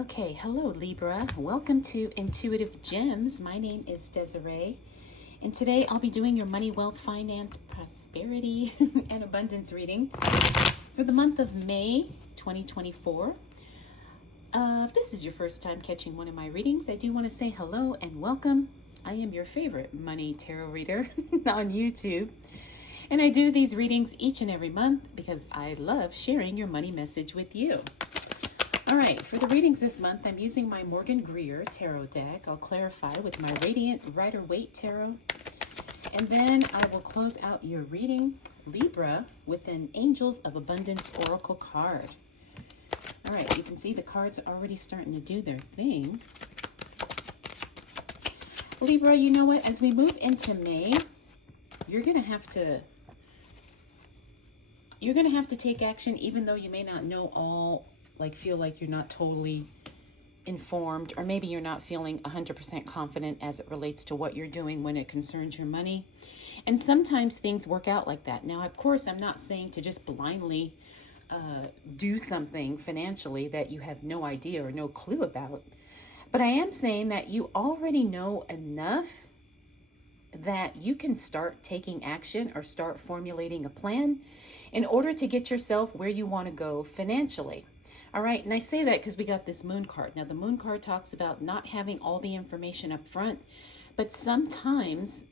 Okay, hello Libra. Welcome to Intuitive Gems. My name is Desiree, and today I'll be doing your money, wealth, finance, prosperity, and abundance reading for the month of May 2024. If this is your first time catching one of my readings, I do want to say hello and welcome. I am your favorite money tarot reader on YouTube, and I do these readings each and every month because I love sharing your money message with you. All right, for the readings this month, I'm using my Morgan Greer tarot deck. I'll clarify with my Radiant Rider-Waite tarot. And then I will close out your reading, Libra, with an Angels of Abundance Oracle card. All right, you can see the cards are already starting to do their thing. Libra, you know what? As we move into May, you're going to have to take action, even though you may not know all, feel like you're not totally informed, or maybe you're not feeling 100% confident as it relates to what you're doing when it concerns your money. And sometimes things work out like that. Now, of course, I'm not saying to just blindly do something financially that you have no idea or no clue about. But I am saying that you already know enough that you can start taking action or start formulating a plan in order to get yourself where you want to go financially. All right, and I say that because we got this moon card. Now, the moon card talks about not having all the information up front, but sometimes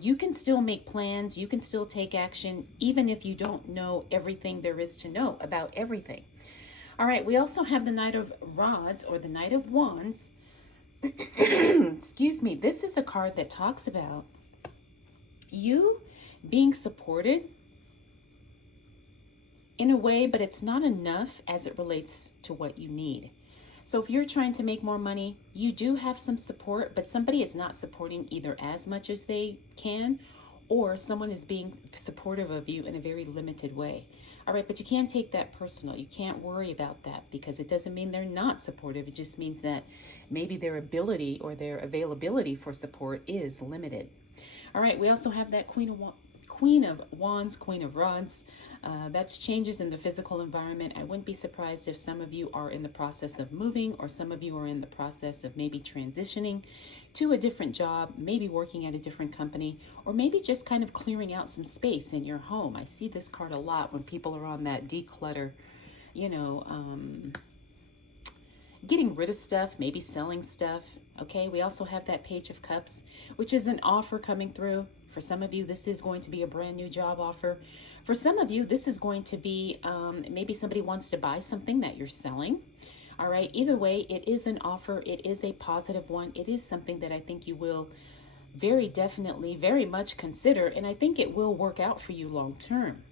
you can still make plans, you can still take action, even if you don't know everything there is to know about everything. All right, we also have the Knight of Rods, or the Knight of Wands. Excuse me. This is a card that talks about you being supported in a way, but it's not enough as it relates to what you need. So if you're trying to make more money, you do have some support, but somebody is not supporting either as much as they can, or someone is being supportive of you in a very limited way. All right, but you can't take that personal. You can't worry about that, because it doesn't mean they're not supportive. It just means that maybe their ability or their availability for support is limited. All right, we also have that Queen of Wands, Queen of Rods. That's changes in the physical environment. I wouldn't be surprised if some of you are in the process of moving, or some of you are in the process of maybe transitioning to a different job, maybe working at a different company, or maybe just kind of clearing out some space in your home. I see this card a lot when people are on that declutter, getting rid of stuff, maybe selling stuff. Okay, we also have that Page of Cups, which is an offer coming through. For some of you, this is going to be a brand new job offer. For some of you, this is going to be maybe somebody wants to buy something that you're selling. All right, either way, it is an offer. It is a positive one. It is something that I think you will very definitely, very much consider, and I think it will work out for you long term.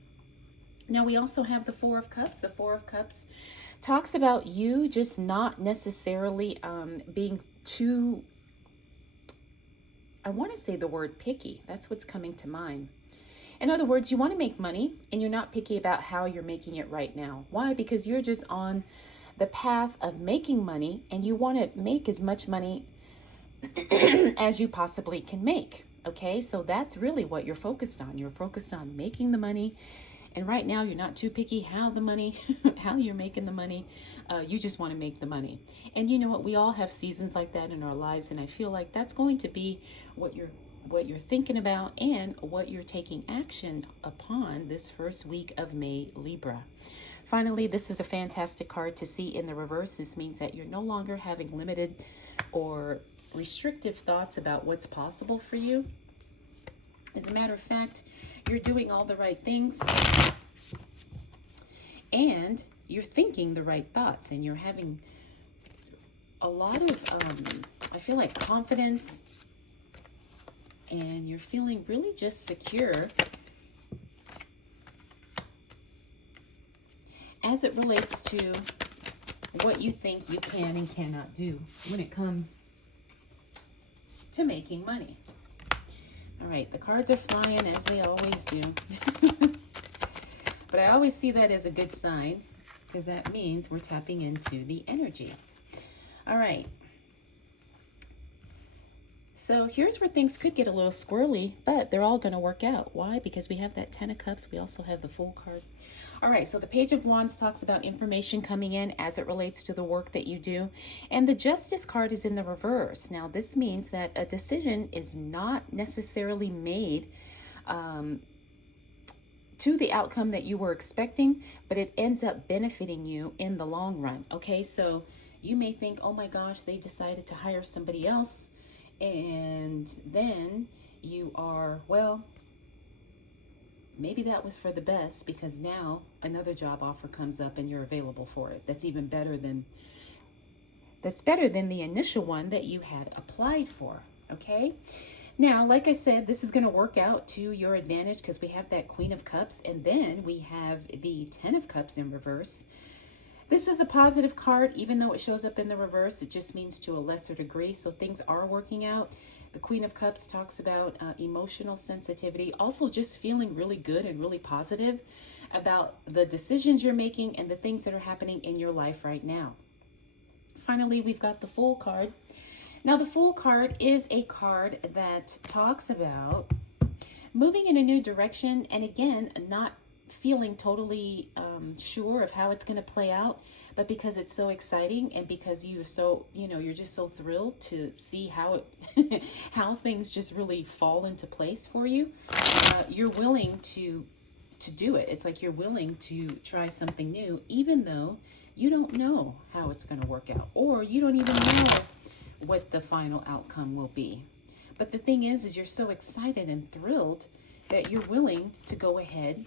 Now, we also have the Four of Cups. The Four of Cups talks about you just not necessarily being too, I want to say the word picky. That's what's coming to mind. In other words, you want to make money, and you're not picky about how you're making it right now. Why? Because you're just on the path of making money, and you want to make as much money as you possibly can make. Okay, so that's really what you're focused on. You're focused on making the money. And right now, you're not too picky how you're making the money. You just want to make the money. And you know what? We all have seasons like that in our lives. And I feel like that's going to be what you're thinking about and what you're taking action upon this first week of May, Libra. Finally, this is a fantastic card to see in the reverse. This means that you're no longer having limited or restrictive thoughts about what's possible for you. As a matter of fact, you're doing all the right things, and you're thinking the right thoughts, and you're having a lot of, I feel like, confidence, and you're feeling really just secure as it relates to what you think you can and cannot do when it comes to making money. All right, the cards are flying as they always do. But I always see that as a good sign, because that means we're tapping into the energy. All right. So here's where things could get a little squirrely, but they're all going to work out. Why? Because we have that Ten of Cups. We also have the Fool card. All right, so the Page of Wands talks about information coming in as it relates to the work that you do. And the Justice card is in the reverse. Now, this means that a decision is not necessarily made to the outcome that you were expecting, but it ends up benefiting you in the long run. Okay, so you may think, oh my gosh, they decided to hire somebody else. And then you are, well, maybe that was for the best, because now another job offer comes up and you're available for it. That's even better than, that's better than the initial one that you had applied for. Okay. Now, like I said, this is going to work out to your advantage because we have that Queen of Cups, and then we have the Ten of Cups in reverse. This is a positive card, even though it shows up in the reverse. It just means to a lesser degree, so things are working out. The Queen of Cups talks about emotional sensitivity, also just feeling really good and really positive about the decisions you're making and the things that are happening in your life right now. Finally, we've got the Fool card. Now, the Fool card is a card that talks about moving in a new direction, and again, not feeling totally sure of how it's going to play out, but because it's so exciting and because you're just so thrilled to see how it how things just really fall into place for you, you're willing to do it. It's like you're willing to try something new, even though you don't know how it's going to work out, or you don't even know what the final outcome will be. But the thing is you're so excited and thrilled that you're willing to go ahead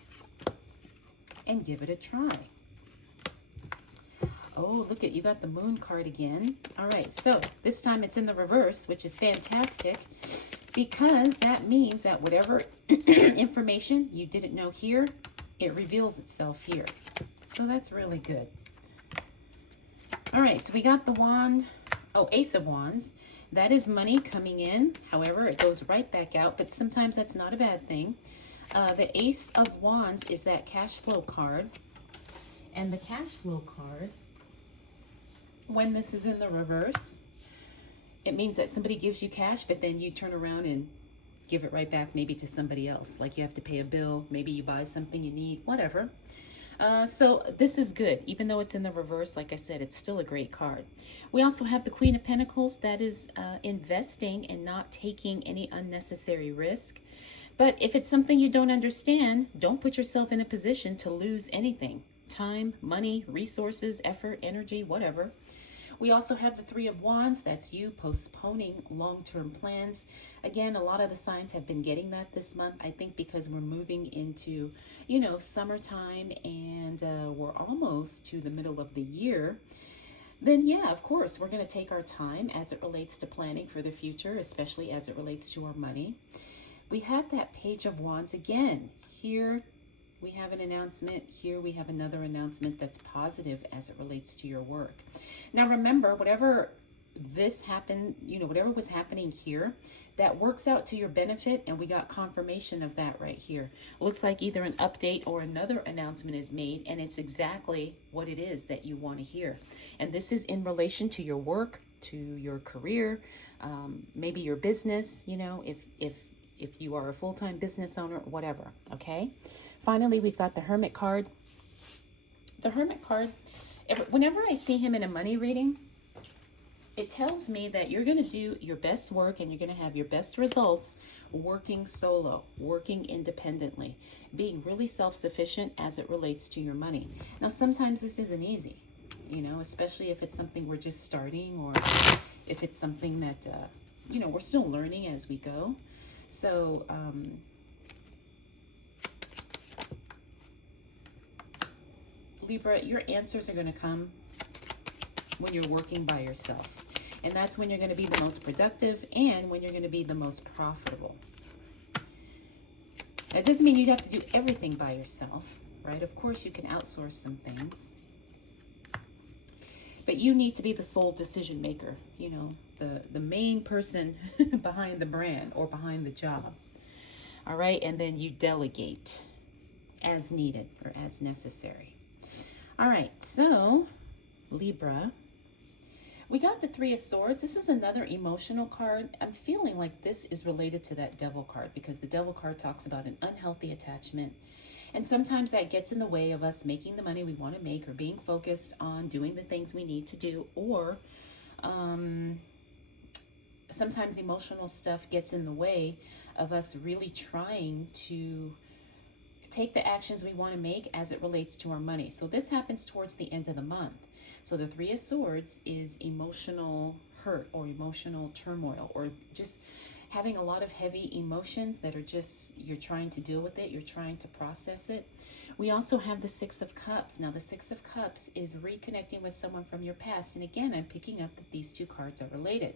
and give it a try. Oh, look at, you got the Moon card again. All right, so this time it's in the reverse, which is fantastic, because that means that whatever information you didn't know here, it reveals itself here. So that's really good. All right, so we got the wand. Oh, Ace of Wands. That is money coming in. However, it goes right back out, but sometimes that's not a bad thing. The Ace of Wands is that cash flow card. And the cash flow card, when this is in the reverse, it means that somebody gives you cash, but then you turn around and give it right back, maybe to somebody else. Like you have to pay a bill, maybe you buy something you need, whatever. So this is good. Even though it's in the reverse, like I said, it's still a great card. We also have the Queen of Pentacles. That is investing and not taking any unnecessary risk. But if it's something you don't understand, don't put yourself in a position to lose anything. Time, money, resources, effort, energy, whatever. We also have the Three of Wands. That's you postponing long-term plans. Again, a lot of the signs have been getting that this month, I think, because we're moving into, summertime, and we're almost to the middle of the year. Then, yeah, of course, we're going to take our time as it relates to planning for the future, especially as it relates to our money. We have that Page of Wands again. Here we have an announcement. Here we have another announcement that's positive as it relates to your work. Now remember, whatever this happened, whatever was happening here, that works out to your benefit, and we got confirmation of that right here. It looks like either an update or another announcement is made, and it's exactly what it is that you want to hear. And this is in relation to your work, to your career, maybe your business, if you are a full-time business owner, whatever, okay? Finally, we've got the Hermit card. The Hermit card, whenever I see him in a money reading, it tells me that you're going to do your best work and you're going to have your best results working solo, working independently, being really self-sufficient as it relates to your money. Now, sometimes this isn't easy, especially if it's something we're just starting, or if it's something that, we're still learning as we go. So, Libra, your answers are going to come when you're working by yourself. And that's when you're going to be the most productive and when you're going to be the most profitable. That doesn't mean you have to do everything by yourself, right? Of course, you can outsource some things. But you need to be the sole decision maker, the main person behind the brand or behind the job. All right? And then you delegate as needed or as necessary. All right, so Libra, we got the Three of Swords. This is another emotional card. I'm feeling like this is related to that Devil card, because the Devil card talks about an unhealthy attachment And sometimes that gets in the way of us making the money we want to make or being focused on doing the things we need to do. Or sometimes emotional stuff gets in the way of us really trying to take the actions we want to make as it relates to our money. So this happens towards the end of the month. So the Three of Swords is emotional hurt or emotional turmoil, or just having a lot of heavy emotions that are just, you're trying to deal with it, you're trying to process it. We also have the Six of Cups. Now the Six of Cups is reconnecting with someone from your past. And again, I'm picking up that these two cards are related.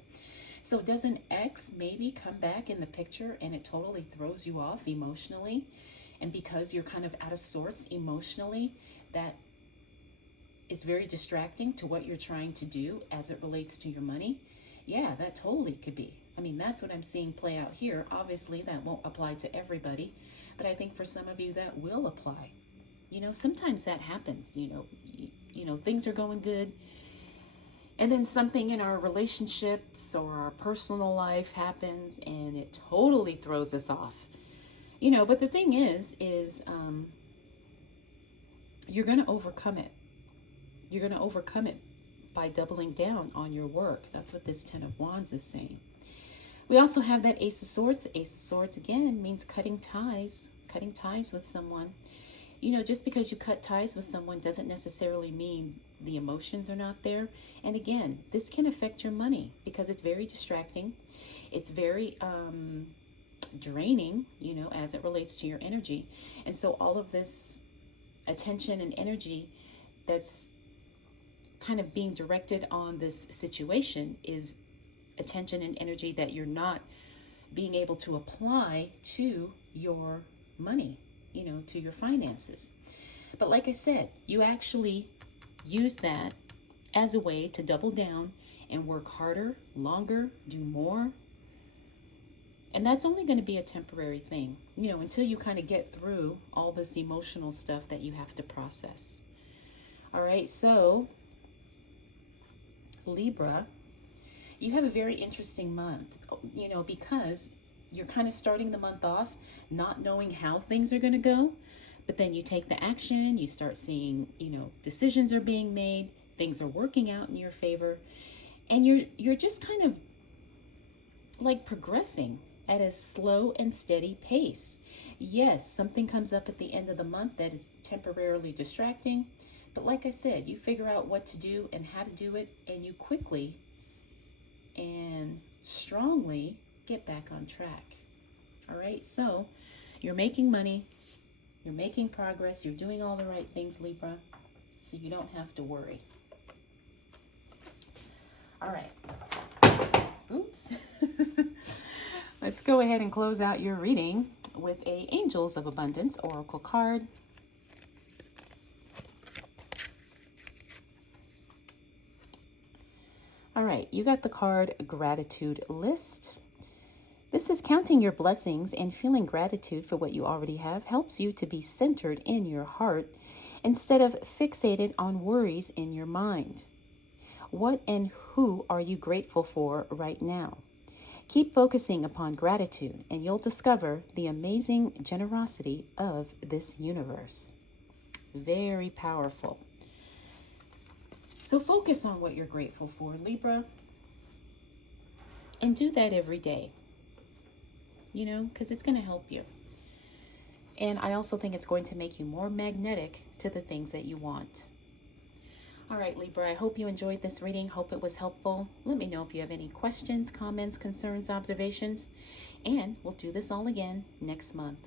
So does an ex maybe come back in the picture and it totally throws you off emotionally? And because you're kind of out of sorts emotionally, that is very distracting to what you're trying to do as it relates to your money? Yeah, that totally could be. I mean, that's what I'm seeing play out here. Obviously, that won't apply to everybody, but I think for some of you that will apply. You know, sometimes that happens. You know, things are going good, and then something in our relationships or our personal life happens, and it totally throws us off. You know, but the thing is you're going to overcome it. You're going to overcome it by doubling down on your work. That's what this Ten of Wands is saying. We also have that Ace of Swords. The Ace of Swords, again, means cutting ties with someone. You know, just because you cut ties with someone doesn't necessarily mean the emotions are not there. And again, this can affect your money because it's very distracting. It's very draining, you know, as it relates to your energy. And so all of this attention and energy that's kind of being directed on this situation is attention and energy that you're not being able to apply to your money, you know, to your finances. But like I said, you actually use that as a way to double down and work harder, longer, do more. And that's only going to be a temporary thing, you know, until you kind of get through all this emotional stuff that you have to process. All right, so Libra, you have a very interesting month, you know, because you're kind of starting the month off not knowing how things are going to go, but then you take the action, you start seeing, you know, decisions are being made, things are working out in your favor, and you're just kind of like progressing at a slow and steady pace. Yes, something comes up at the end of the month that is temporarily distracting, but like I said, you figure out what to do and how to do it, and you quickly and strongly get back on track. All right, so you're making money, you're making progress, you're doing all the right things, Libra, so you don't have to worry. All right. Oops. Let's go ahead and close out your reading with a Angels of Abundance Oracle card. All right, you got the card Gratitude List. This is counting your blessings and feeling gratitude for what you already have helps you to be centered in your heart instead of fixated on worries in your mind. What and who are you grateful for right now? Keep focusing upon gratitude and you'll discover the amazing generosity of this universe. Very powerful. So focus on what you're grateful for, Libra, and do that every day, you know, because it's going to help you. And I also think it's going to make you more magnetic to the things that you want. All right, Libra, I hope you enjoyed this reading. Hope it was helpful. Let me know if you have any questions, comments, concerns, observations, and we'll do this all again next month.